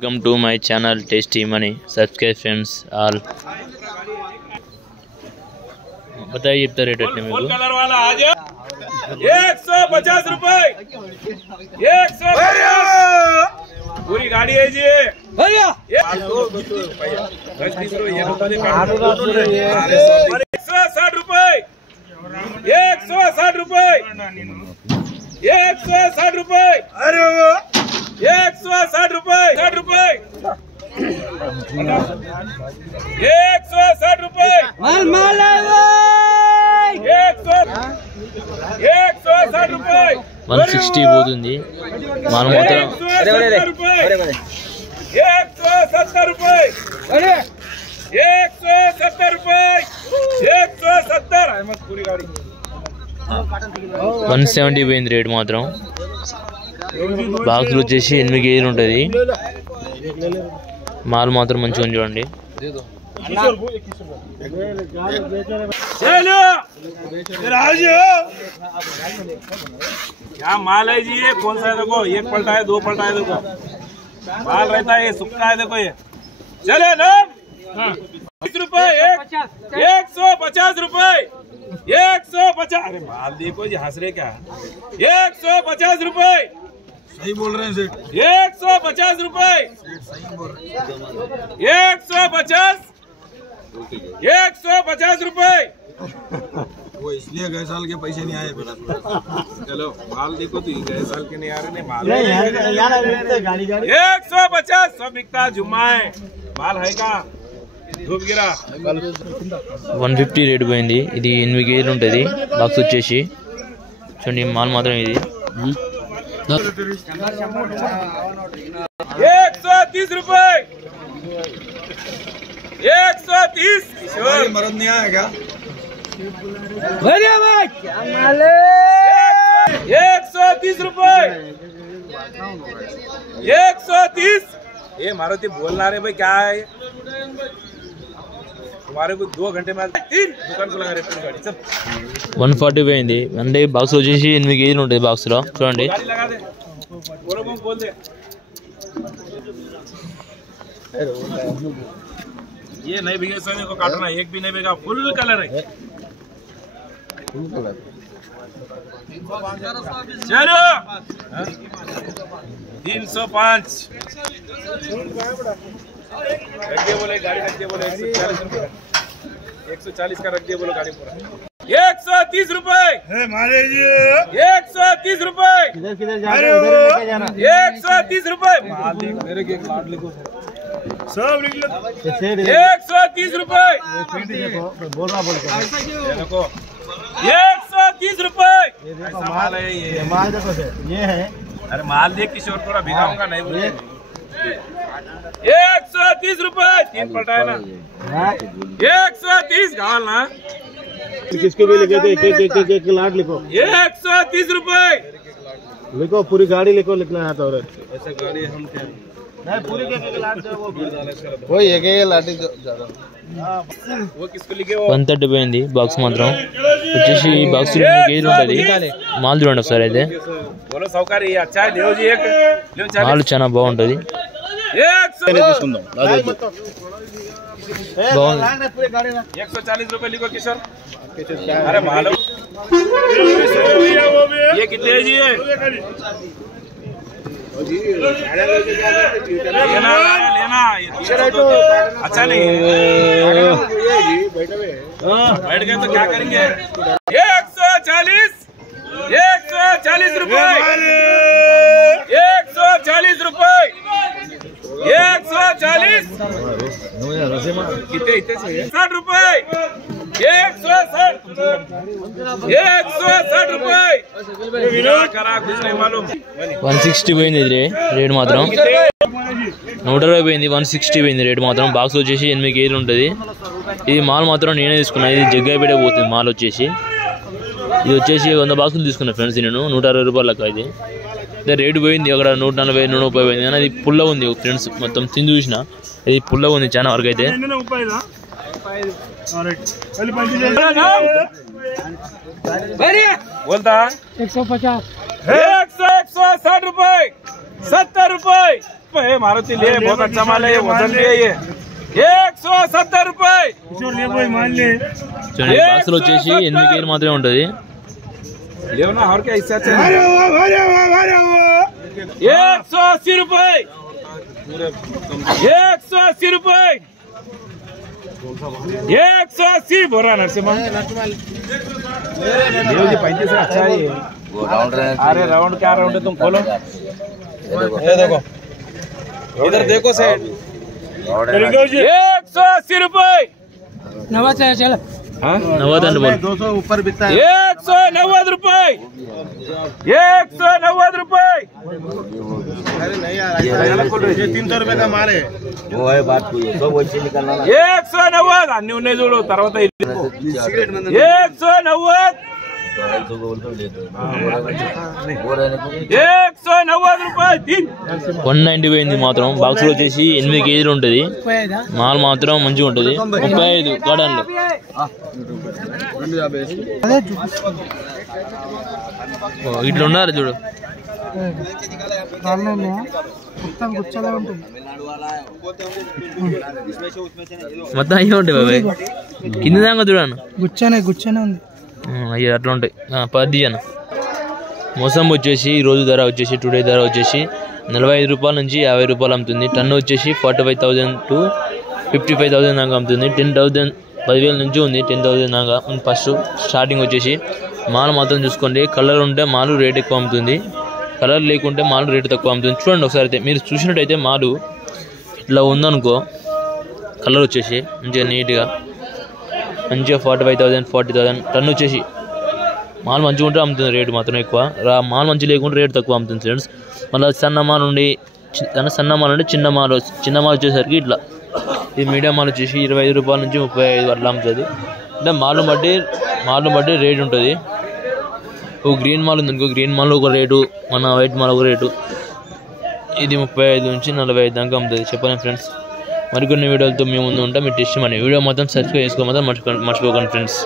Welcome to my channel Tasty Money. Subscribe friends all. बताइए इतना rate है मेरे को। कलर वाला आ जाओ 150 रुपए 150 पूरी गाड़ी है जी भैया 160 रुपए 160 रुपए 160 रुपए अरे 160 रुपए 60 रुपए 160 रुपए माल 160 रुपए 160 పోతుంది మనం మాత్రం 170 रुपए 170 रुपए 170 रुपए 170 अहमद पूरी गाड़ी 170 పోయింది రేట్ మాత్రం బాక్స్ వచ్చేసి 8 కేజీలు ఉంటది మాల్ మాత్రం మంచిగా ఉంది చూడండి चलो क्या माल है जी ये कौन सा है देखो एक पलटा है दो पलटा है देखो माल रहता है ये सूखा है देखो ये चले ना 20 रुपए 150 रुपए 150 अरे माल देखो जी हंस रहे क्या 150 रुपए सही बोल रहे हैं सेठ 150 रुपए 150 रुपए वो इसलिए गए साल के पैसे नहीं आए मेरा। चलो माल देखो तो गए साल के नहीं आ रहे माल 150 सब बिकता जुम्मा है माल है का धूप गिरा 150 రేట్ పోయింది ఇది 8 కేజీలు ఉంటది బాక్స్ వచ్చేసి చూడండి మాల్ మాత్రం ఇది 130 रुपए 130 किशोर मरद नहीं आया क्या? अरे भाई क्या माल है 130 रुपए 130 ये मारुति बोलना रहे भाई क्या है तुम्हारे को 2 घंटे में 3 दुकान को लगा रहे पूरी गाड़ी सब 140 పోయింది అంటే బాక్స్ వచ్చేసి 8 కేజీలు ఉంటది బాక్స్ లో చూడండి गाड़ी लगा दे बोलो को बोल दे ये नहीं बिके सर को काटना एक भी नहीं बिका फुल कलर है चलो 305 रख दिए बोले गाड़ी रख दिए बोले 140 का रख दिए बोलो गाड़ी पूरा 130 रुपए 130 रुपए किधर जा रहे हो उधर लेके जाना 130 रुपए माल देख मेरे के कार्ड लिखो सब लिख लो 130 रुपए बोल रहा बोल देखो 130 रुपए माल है ये माल देखो ये है अरे माल देख किशोर थोड़ा भिगाऊंगा नहीं बोले 130 रुपए 3 पलटा है ना 130 गाल ना किसको भी लिखे थे एक लाट लिखो 130 रुपए लिखो पूरी गाड़ी लिखो लिखना है तो ऐसा गाड़ी हम क्या नहीं पूरी एक लाट वो एक लाट ज्यादा वो किसको लिखे वो 130 పోయింది బాక్స్ మాత్రం వచ్చేసి బాక్స్ 8 కేజీలు ఉంటది మాల్ చూడండి ఒకసారి అయితే बोलो साहूकार ये अच्छा है लेओ जी एक लेओ మాల్ చాలా బాగుంటది 140 रुपए लिखो किशोर अरे मालूम ये कितने है जी ये लेना अच्छा नहीं बैठ गए तो क्या करेंगे 140 रुपए 140 रुपए 140 कितने इतने से 60 रुपए 160 रुपए करा कुछ नहीं मालूम 160 పోయింది ఇది రేట్ మాత్రం 120 పోయింది 160 పోయింది రేట్ మాత్రం బాక్స్ వచ్చేసి 8 కేజీలు ఉంటది ఇది మాల్ మాత్రం నేనే తీసుకున్నా ఇది జగ్గాయపేట పోతుంది మాల్ వచ్చేసి ఇది వచ్చేసి 100 బాక్సులు తీసుకున్నా ఫ్రెండ్స్ నేను 160 రూపాయలకు ఇది రేటు పోయింది అక్కడ 140 130 పోయింది కానీ అది పుల్ల ఉంది ఫ్రెండ్స్ మొత్తం తిని చూసిన ఇది పుల్ల ఉంది చాలా వరకు అయితే बोलता 150 160 रुपए 70 रुपए मारुति ले बहुत अच्छा माल है, वजन भी है ये 170 रुपए। బాక్స్ లో వచ్చేసి 8 కేజీలు మాత్రమే ఉంటది. लेना और क्या हिस्सा चाहिए 180 रुपए 180 रुपए 180 बोरा नरसिम्हा जी 35 अच्छा है। अरे राउंड क्या राउंड है तुम खोलो ये देखो इधर देखो सेठ 180 रुपए నవ్వదండి బోల్ 200 ऊपर बिकता है 190 रुपए 190 रुपए। अरे नहीं यार ये 300 रुपए का माल है वो है बात कोई है, सब वैसे निकलना ना। 190 అన్ని ఉన్నాయి చూడు తర్వాత 190 190 రూపాయలు 190 పోయింది మాత్రం. బాక్స్ లో వచ్చేసి 8 కేజీలు ఉంటది. మాల్ మాత్రం మంచిగా ఉంటది. 35 గార్డెన్లో ఇట్లా ఉన్నారు చూడు. మొత్తం అయ్యే ఉంటాయి బాబాయ్. కింద దాకా చూడను గుచ్చానే ఉంది. అయ్యో అట్లా ఉంటాయి. 10 జన మోసం వచ్చేసి రోజు ధర వచ్చేసి టుడే ధర వచ్చేసి 45 రూపాయల నుంచి 50 రూపాయలు అమ్ముతుంది. టన్ను వచ్చేసి 45,000 to 55,000 దాకా అమ్ముతుంది. 10,000 10,000 నుంచి ఉంది 10,000 దాకా ఫస్ట్ స్టార్టింగ్ వచ్చేసి. మాల్ మాత్రం చూసుకోండి, కలర్ ఉంటే మాలు రేట్ ఎక్కువ అమ్ముతుంది, కలర్ లేకుంటే మాలు రేటు తక్కువ అమ్ముతుంది. చూడండి ఒకసారి అయితే మీరు చూసినట్టయితే మాలు ఇట్లా ఉందనుకో, కలర్ వచ్చేసి మంచిగా నీట్గా మంచిగా 45,000 40,000 టన్ను వచ్చేసి మాల్ మంచిగా ఉంటే అమ్ముతుంది. రేటు మాత్రం ఎక్కువ, మాల్ మంచిగా లేకుంటే రేటు తక్కువ అమ్ముతుంది ఫ్రెండ్స్. మళ్ళీ సన్న మాల్ నుండి చిన్న మాల్ వచ్చేసరికి ఇట్లా, ఈ మీడియం మాల్ వచ్చేసి 25 రూపాయల నుంచి 35 అట్లా అమ్ముతుంది. అంటే మాల్ బట్టి రేట్ ఉంటుంది. ఒక గ్రీన్ మాల్ ఉంది అనుకో, గ్రీన్ మాల్ ఒక రేటు, మన వైట్ మాల్ ఒక రేటు. ఇది 35 నుంచి 45 దాకా అమ్ముతుంది. చెప్పండి ఫ్రెండ్స్. మరికొన్ని వీడియోలతో మేము ముందు ఉంటాం. మీరు టెస్ట్ మన వీడియో మొత్తం సబ్స్క్రైబ్ చేసుకో మాత్రం మర్చిపోకండి ఫ్రెండ్స్.